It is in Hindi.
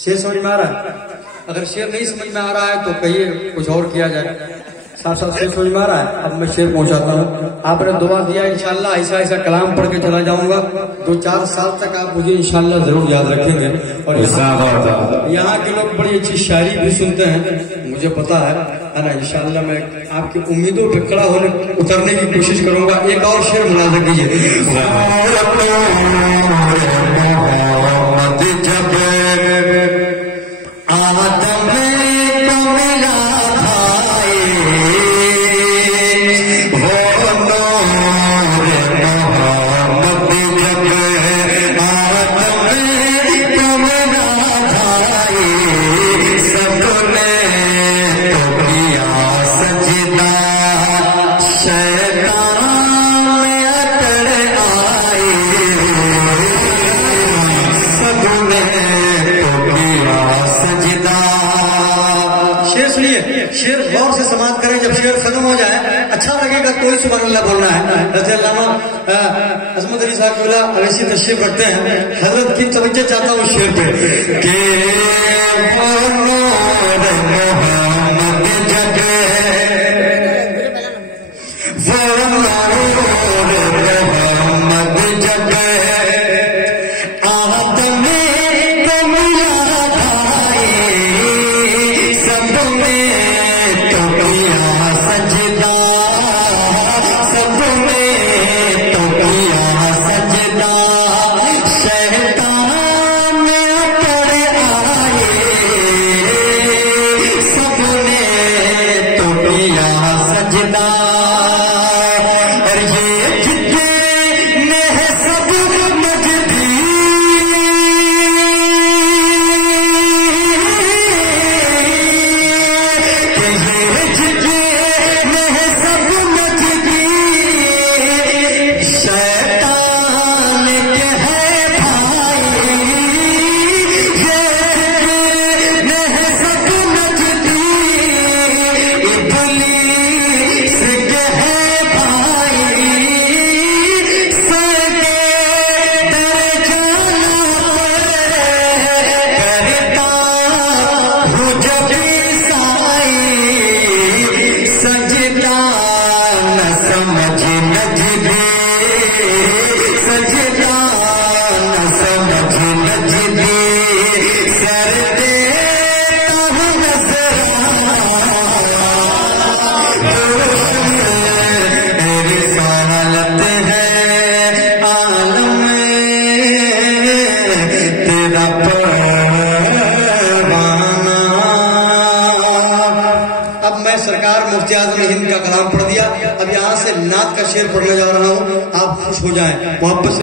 शेर समझ में आ रहा है? अगर शेर नहीं समझ में आ रहा है तो कहिए कुछ और किया जाए। साथ साथ शेर समझ में आ रहा है? अब मैं शेर पहुंचाता हूँ। आपने दुआ दिया, इंशाल्लाह ऐसा ऐसा कलाम पढ़ के चला जाऊंगा। 2-4 साल तक आप मुझे इंशाल्लाह जरूर याद रखेंगे। और यहाँ के लोग बड़ी अच्छी शायरी भी सुनते हैं, मुझे पता है ना। इंशाल्लाह मैं आपकी उम्मीदों पे खड़ा होने उतरने की कोशिश करूंगा। एक और शेर मुनाज़ा कीजिए। शेर गौर से समाप्त करें। जब शेर खत्म हो जाए अच्छा लगेगा तो ही सुभान अल्लाह बोलना है। अजमत अली साहब अवैसी तशरीफ रखते हैं। हजरत की तवज्जो चाहता हूँ शेर पे के सरकार मुफ्ती आज़म हिंद का कलाम पढ़ दिया। अब यहाँ से नात का शेर पढ़ने जा रहा हूँ। आप खुश हो जाएं, मोहब्बत से